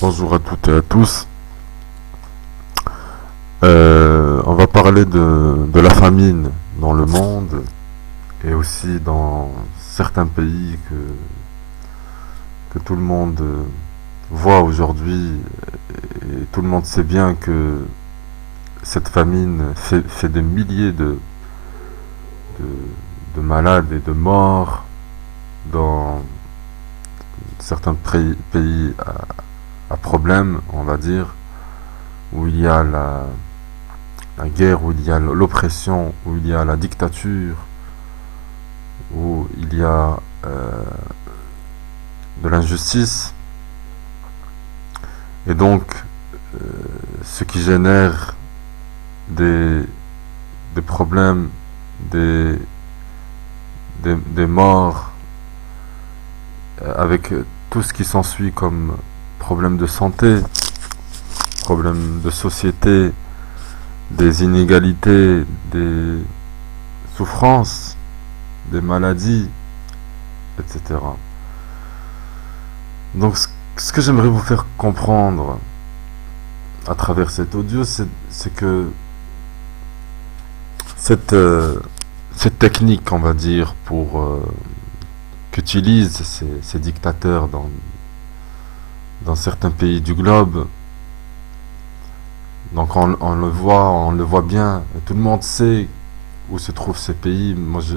Bonjour à toutes et à tous. On va parler de la famine dans le monde et aussi dans certains pays que tout le monde voit aujourd'hui. Et tout le monde sait bien que cette famine fait des milliers de, de malades et de morts dans certains pays à problème, on va dire, où il y a la guerre, où il y a l'oppression, où il y a la dictature, où il y a de l'injustice, et donc euh, ce qui génère des, des problèmes, des, des morts, avec tout ce qui s'ensuit comme problème de santé, problème de société, des inégalités, des souffrances, des maladies, etc. Donc ce que j'aimerais vous faire comprendre à travers cet audio, c'est que cette, euh, cette technique, on va dire, qu'utilisent ces dictateurs dans certains pays du globe, donc on le voit bien, et tout le monde sait où se trouvent ces pays. Moi, je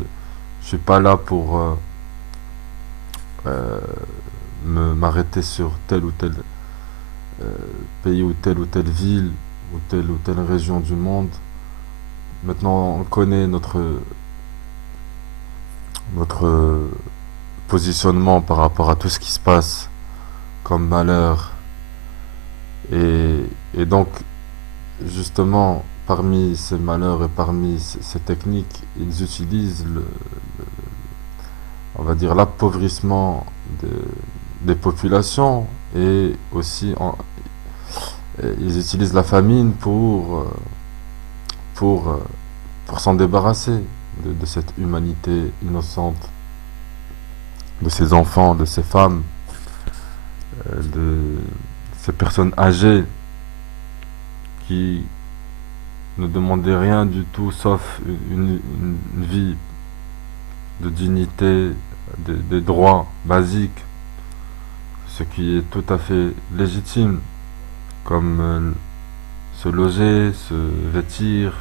suis pas là pour euh, m'arrêter sur tel ou tel euh, pays ou telle ville ou telle région du monde. Maintenant, on connaît notre positionnement par rapport à tout ce qui se passe comme malheur. Et donc, justement, parmi ces malheurs et parmi ces techniques, ils utilisent on va dire, l'appauvrissement des populations et aussi ils utilisent la famine pour, euh, pour s'en débarrasser de cette humanité innocente, de ces enfants, de ces femmes, de ces personnes âgées qui ne demandaient rien du tout sauf une vie de dignité, des droits basiques, ce qui est tout à fait légitime, comme se loger, se vêtir,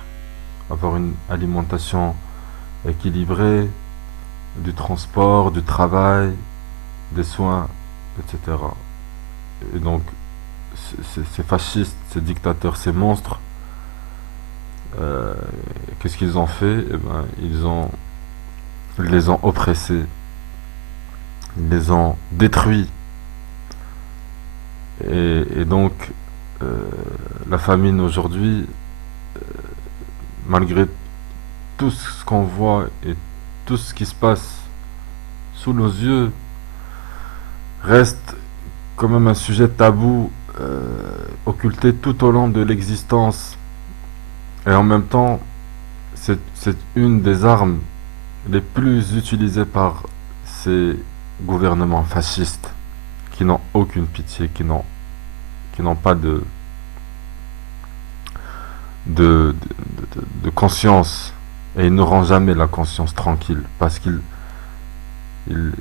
avoir une alimentation équilibrée, du transport, du travail, des soins, etc. Et donc, ces fascistes, ces dictateurs, ces monstres, euh, qu'est-ce qu'ils ont fait? Eh ben, ils les ont oppressés, ils les ont détruits. Et donc, euh, la famine aujourd'hui, malgré tout ce qu'on voit et tout ce qui se passe sous nos yeux, reste quand même un sujet tabou, occulté tout au long de l'existence. Et en même temps, c'est une des armes les plus utilisées par ces gouvernements fascistes qui n'ont aucune pitié, qui n'ont pas de conscience, et ils n'auront jamais la conscience tranquille parce ils,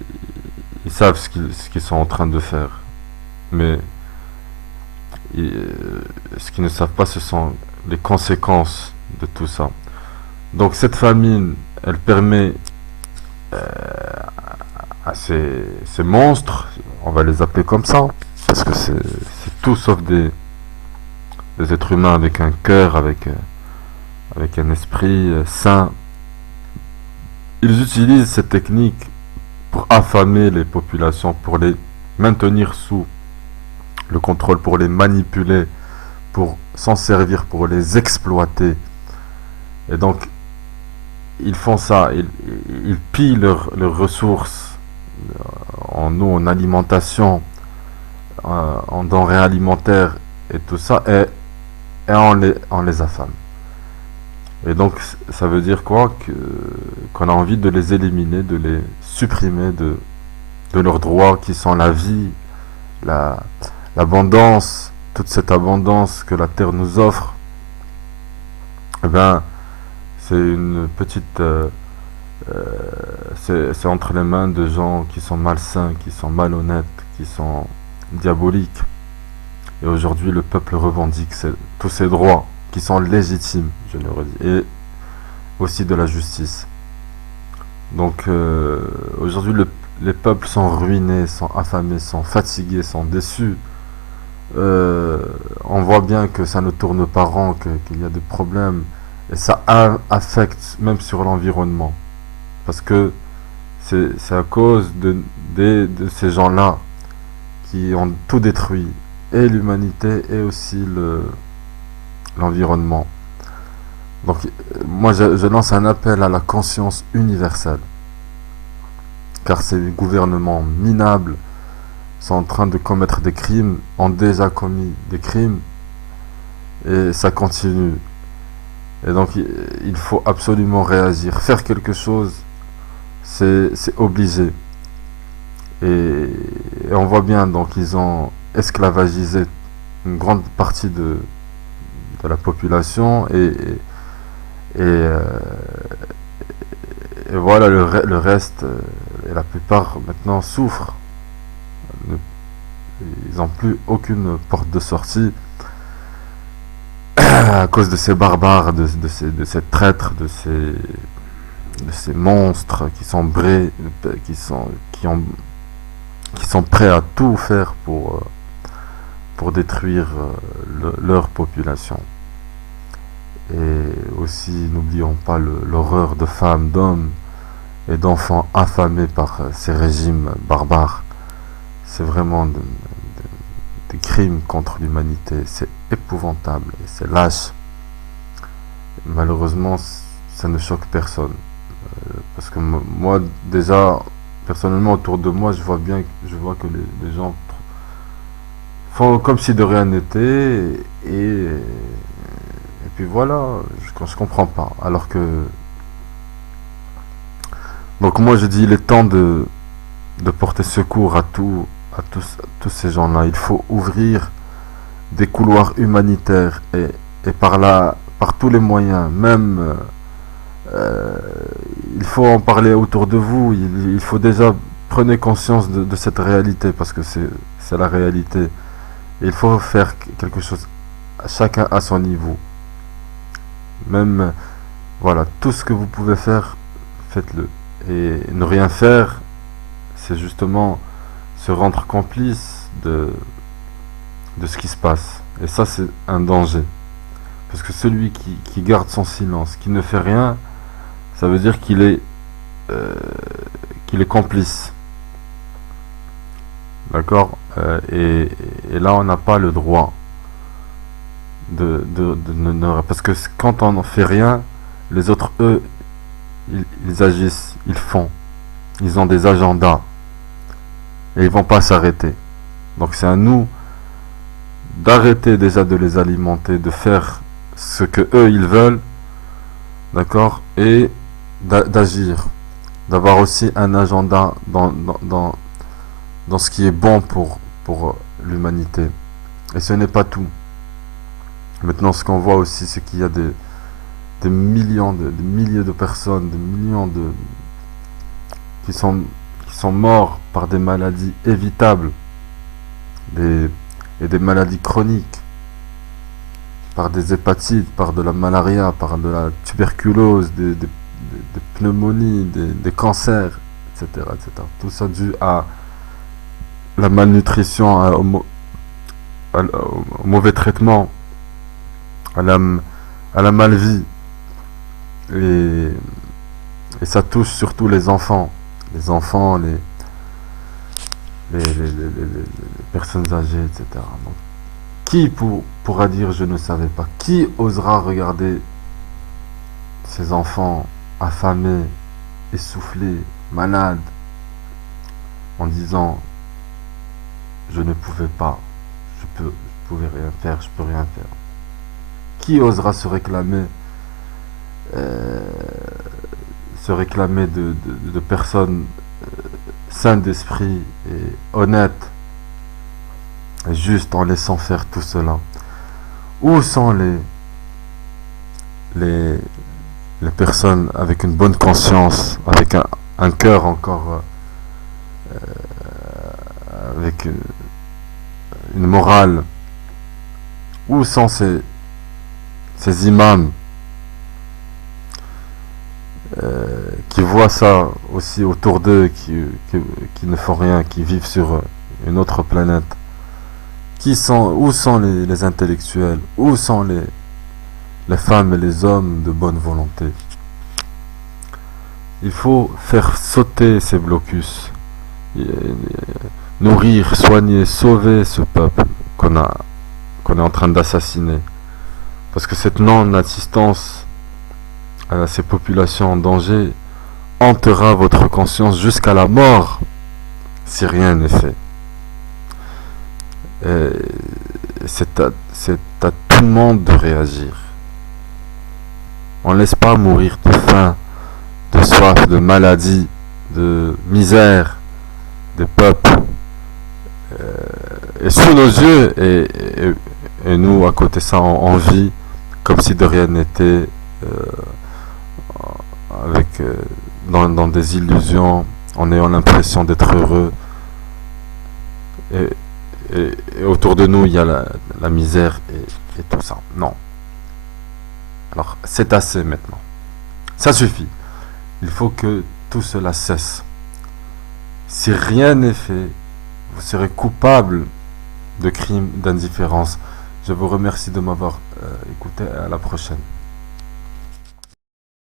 ils savent ce qu'ils sont en train de faire. Mais ce qu'ils ne savent pas, ce sont les conséquences de tout ça. Donc cette famine, elle permet euh, à ces monstres, on va les appeler comme ça, parce que c'est tout sauf des êtres humains avec un cœur, avec un esprit sain. Ils utilisent cette technique pour affamer les populations, pour les maintenir sous le contrôle, pour les manipuler, pour s'en servir, pour les exploiter. Et donc, ils font ça, ils pillent leurs ressources en eau, en alimentation, en denrées alimentaires et tout ça, et on les affame. Et donc, ça veut dire quoi? Qu'on a envie de les éliminer, de les supprimer de leurs droits qui sont la vie, la, l'abondance, toute cette abondance que la terre nous offre, eh ben, c'est une petite, euh, c'est entre les mains de gens qui sont malsains, qui sont malhonnêtes, qui sont diaboliques. Et aujourd'hui, le peuple revendique tous ces droits qui sont légitimes, je le redis, et aussi de la justice. Donc aujourd'hui, les peuples sont ruinés, sont affamés, sont fatigués, sont déçus. On voit bien que ça ne tourne pas rond, qu'il y a des problèmes, et ça affecte même sur l'environnement. Parce que c'est à cause de ces gens-là qui ont tout détruit, et l'humanité et aussi l'environnement. Donc moi je lance un appel à la conscience universelle, car ces gouvernements minables sont en train de commettre des crimes, ont déjà commis des crimes, et ça continue. Et donc il faut absolument réagir, faire quelque chose, c'est obligé. Et on voit bien, donc ils ont esclavagisé une grande partie de la population, et, euh, et voilà, le reste, et la plupart maintenant souffrent. Ils n'ont plus aucune porte de sortie à cause de ces barbares, de ces traîtres, de ces monstres qui sont qui sont prêts à tout faire pour détruire leur population. Et aussi, n'oublions pas l'horreur de femmes, d'hommes et d'enfants affamés par ces régimes barbares. C'est vraiment des crimes contre l'humanité. C'est épouvantable et c'est lâche. Malheureusement, ça ne choque personne. Parce que moi, déjà, personnellement, autour de moi, je vois que les gens font comme si de rien n'était, et puis voilà, je comprends pas. Alors que, donc moi je dis, il est temps de porter secours à tous ces gens-là. Il faut ouvrir des couloirs humanitaires, et par là, par tous les moyens, même euh, il faut en parler autour de vous. Il faut déjà prenez conscience de cette réalité, parce que c'est la réalité. Et il faut faire quelque chose, chacun à son niveau. Même, voilà, tout ce que vous pouvez faire, faites-le. Et ne rien faire, c'est justement se rendre complice de ce qui se passe. Et ça, c'est un danger. Parce que celui qui garde son silence, qui ne fait rien, ça veut dire euh, qu'il est complice. D'accord. Et là, on n'a pas le droit parce que quand on n'en fait rien, les autres, eux, ils agissent, ils font. Ils ont des agendas. Et ils vont pas s'arrêter. Donc c'est à nous d'arrêter déjà de les alimenter, de faire ce que eux, ils veulent. D'accord. Et d'agir. D'avoir aussi un agenda dans ce qui est bon pour l'humanité. Et ce n'est pas tout. Maintenant, ce qu'on voit aussi, c'est qu'il y a des millions, des milliers de personnes, des millions qui sont morts par des maladies évitables, et des maladies chroniques, par des hépatites, par de la malaria, par de la tuberculose, des pneumonies, des cancers, etc., etc. Tout ça dû à la malnutrition, au mauvais traitement, à la malvie. Et, et ça touche surtout les enfants. Les enfants, les personnes âgées, etc. Donc, qui pourra dire je ne savais pas? Qui osera regarder ces enfants affamés, essoufflés, malades, en disant je ne pouvais pas, je pouvais rien faire, je peux rien faire? Qui osera euh, se réclamer de personnes saines d'esprit et honnêtes, et juste en laissant faire tout cela? Où sont les, les personnes avec une bonne conscience, avec un cœur encore, avec une morale? Où sont ces imams qui voient ça aussi autour d'eux, qui ne font rien, qui vivent sur une autre planète? Où sont les intellectuels? Où sont les femmes et les hommes de bonne volonté? Il faut faire sauter ces blocus, nourrir, soigner, sauver ce peuple qu'on est en train d'assassiner. Parce que cette non-assistance à ces populations en danger hantera votre conscience jusqu'à la mort si rien n'est fait. Et c'est à tout le monde de réagir. On ne laisse pas mourir de faim, de soif, de maladie, de misère des peuples. Et sous nos yeux, et nous à côté ça on vit comme si de rien n'était, avec dans des illusions, en ayant l'impression d'être heureux. Et, et autour de nous il y a la misère et tout ça. Non. Alors c'est assez maintenant. Ça suffit. Il faut que tout cela cesse. Si rien n'est fait, vous serez coupable de crimes d'indifférence. Je vous remercie de m'avoir écouté. À la prochaine.